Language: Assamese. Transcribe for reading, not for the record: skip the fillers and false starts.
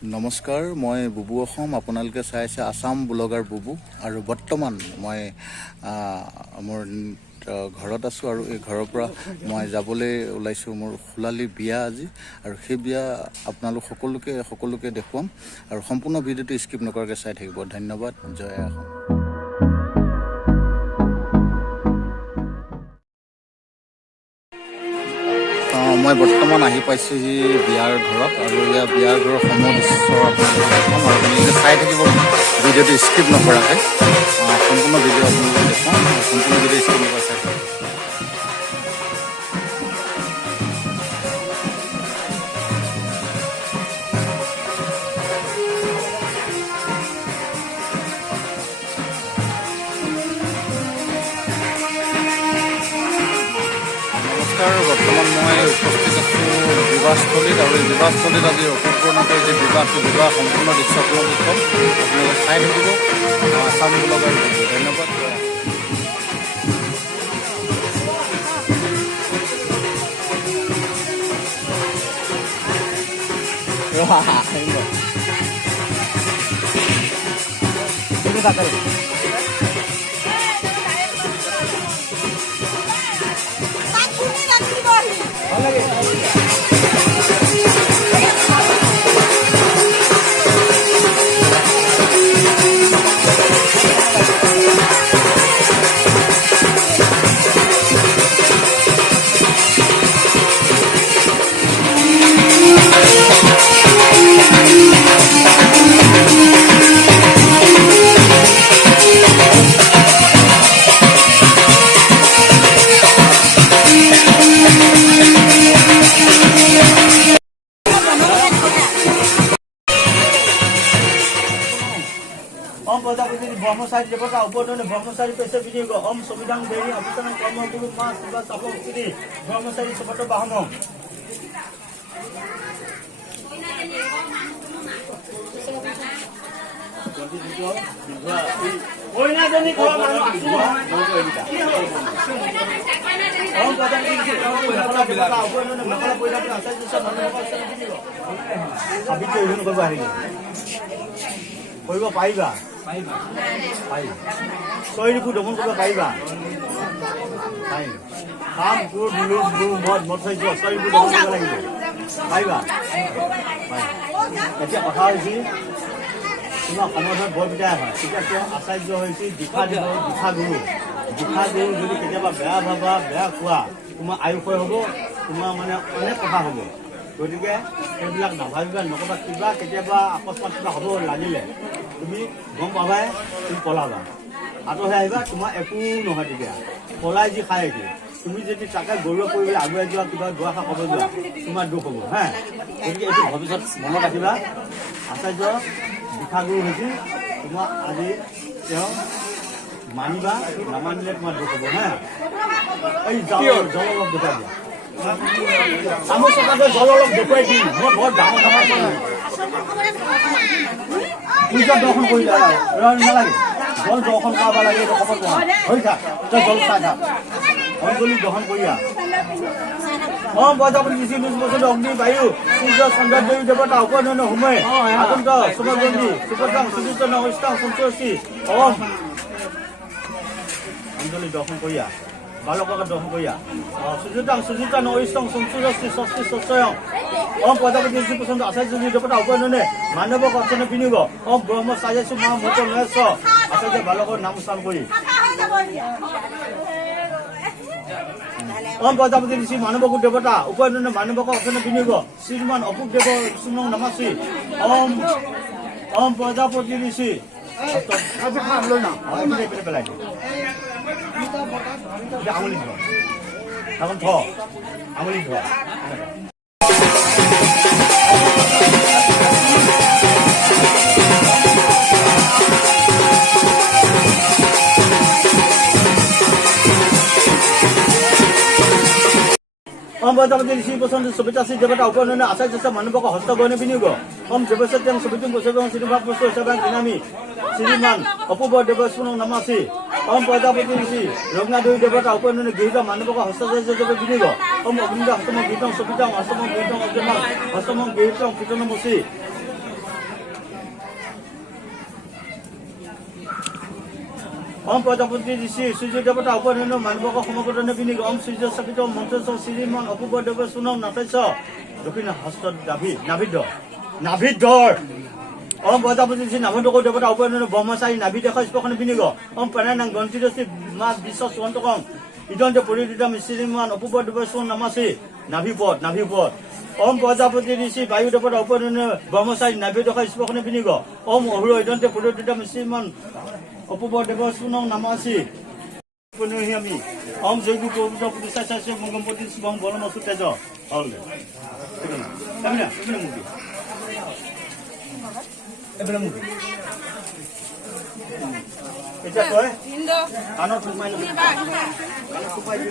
নমস্কাৰ, মই বুবু অসম। আপোনালোকে চাই আছে আসাম ব্লগাৰ বুবু। আৰু বৰ্তমান মই মোৰ ঘৰত আছোঁ আৰু এই ঘৰৰ পৰা মই যাবলৈ ওলাইছোঁ মোৰ খোলালি বিয়া আজি। আৰু সেই বিয়া আপোনালোক সকলোকে দেখুৱাম আৰু সম্পূৰ্ণ ভিডিঅ'টো স্কিপ নকৰাকৈ চাই থাকিব। ধন্যবাদ। জয় আসাম। মই বৰ্তমান আহি পাইছোঁহি বিয়াৰ ঘৰত আৰু ইয়াৰ বিয়াৰ ঘৰৰ সমূহ দৃশ্য আপোনালোকে দেখুৱাম আৰু আপোনালোকে চাই থাকিব ভিডিঅ'টো স্কিপ নকৰাকৈ। সম্পূৰ্ণ ভিডিঅ' আপোনালোকে দেখুৱাম আৰু সম্পূৰ্ণ ভিডিঅ' স্কিপ নকৰাকৈ চাই থাকিব। বৰ্তমান মই উপস্থিত আছোঁ বিবাহস্থলীত আৰু এই বিবাহস্থলীত আজি অসম্পূৰ্ণকৈ যি বিবাহ সম্পূৰ্ণ দৃশ্য আপোনালোকে চাই থাকিব। আসাম ব্লগাৰ ধন্যবাদ। ব্ৰহ্মচাৰী দেৱতা উপদনে ব্ৰহ্মচাৰী পেছে বিনিয়োগ ওম সংবিধান দেহি অভিষেক কৰ্মগুৰু মা শিৱা চাপি ব্ৰহ্মচাৰী সপত বাহন কৰিব পাৰিবা চৈৰিবোৰ দমন কৰিব পাৰিবা কাম কোৰ মদ মৎস্য চৈৰিবোৰ দমন কৰিব লাগিব পাৰিবা। এতিয়া কথা হৈছে তোমাৰ সমাজত বৰ বিদায় হয়। তেতিয়া তেওঁ আচাৰ্য হৈছে দীক্ষা গুৰু যদি কেতিয়াবা বেয়া ভাবা বেয়া কোৱা তোমাৰ আয়ুসয় হ'ব, তোমাৰ মানে অনেক কথা হ'ব। গতিকে সেইবিলাক নাভাবিবা নকবা। কিবা কেতিয়াবা আকস্মাত কিবা হ'ব লাগিলে তুমি গম পাবাই, তুমি পলাবা আঁতৰহে আহিবা, তোমাৰ একো নহয়। তেতিয়া পলাই যি খায় কি তুমি যদি তাকে গৌৰৱ কৰিবলৈ আগুৱাই যোৱা কিবা দুআষাৰ ক'ব যোৱা তোমাৰ দুখ হ'ব হা। গতিকে এইটো ভৱিষ্যত মনত ৰাখিবা। আচাৰ্য দীক্ষাগুৰু হৈছে তোমাৰ আজি তেওঁ মানিবা, নামানিলে তোমাৰ দুখ হ'ব হা। এই জল অলপ দেখুৱাই দিয়া চামুচ জল অলপ দেখুৱাই দিম। মই বৰ ডাঙৰ পূজাত দৰ্শন কৰি নালাগে, জল দৰ্শন কৰাব লাগে হৈ থাক তই জল চাই থাক অঞ্জলি দৰ্শন কৰিয়া। ওম প্ৰজাপতি ঋষি নিজ অগ্নি বায়ু সূৰ্য চন্দ্ৰ দেৱী দেৱতা উপনয়ন হোমে আগন্ত সুমগন্ধি সুপদাং সুযুক্ত নষ্টাং সন্তোষী ওম অঞ্জলি দৰ্শন কৰিয়া। বালকক দৰ্শন কৰিয়া। সুযুক্তা নষ্টাং সন্তোষী ষষ্ঠী ষষ্ঠয়ং ওম প্ৰজাপতি ঋষি পচন্দ আচাৰ্য দেৱতা উপনয়নে মানৱক অৰ্চনে বিনিয়োগ ওম ব্ৰহ্ম চাইছো মা মত নয়স আচাৰ্য বালকৰ নাম স্থান কৰি ওম প্ৰজাপতি ঋষি মানৱক দেৱতা উপনয়নে মানৱক অৰ্চনে বিনিয়োগ শ্ৰীমান অপুক দেৱ সুমং নমাশ্ৰী ওম প্ৰজাপতি ঋষি পেলাই আঙুলি ধোৱা এখন আঙুলি ধোৱা। ওম প্ৰজাপতি ঋষি পচন্দ সুবিতাশ্ৰী দেৱতা উপনয়নে আচাৰ্য মানৱক হস্তগণে বিনিয়োগ ওম দেৱস্যং সুবিতুং গোচবং শ্ৰীভাৱ বস্তু হিচাপে কিনামি শ্ৰীমান অপূৰ্ব দেৱস্বনং নমাসী ओम प्रजापति ऋषि रघुनाथदेवी देवता उपनयन गृहित मानवक हस्तजय विनिग ओम अग्निद हस्तम गीतम सुपितम हस्तम गीतम अर्जुन हस्तम गृहित कीर्तनमसी ওম প্ৰজাপতি ঋষি সূৰ্য দেৱতা উপধন্য মানৱক সমগ্ৰ পিনিক ওম সূৰ্য চকিত মন্ত্ৰস্ব শ্ৰীমান অপূৰ্ব দেৱ সুনম নাথস্য দক্ষিণ হস্ত নাভিধৰ ওম প্ৰজাপতি ঋষি নাভন্তক দেৱতা উপধন্য ব্ৰহ্মচাৰী নাভি দেশ স্পৰ্শনে পিনিক ওম প্ৰণায়ন গ্ৰন্থিৰস্তি মাছ বিশ্ব সুৱন্তকং ইদন্তে পৰিদিতম শ্ৰীমান অপূৰ্ব দেৱ সুন নামাসি নাভিপদ ওম প্ৰজাপতি ঋষি বায়ু দেৱতা উপধন্য ব্ৰহ্মচাৰী নাভি দেশ স্পৰ্শনে পিনিক ওম অহুৰ ইদন্তে পৰিদিতম শ্ৰীমান অপূৰ্ব দেৱ সুনং নামাসি আমি ওম জৈব পবিত্ৰ প্ৰতিষ্ঠা মঙ্গমপতি শিৱং বলমসু তেজ হ'ল এতিয়া তই কাণত সোমাই ল'বি কাণত সোমাই দি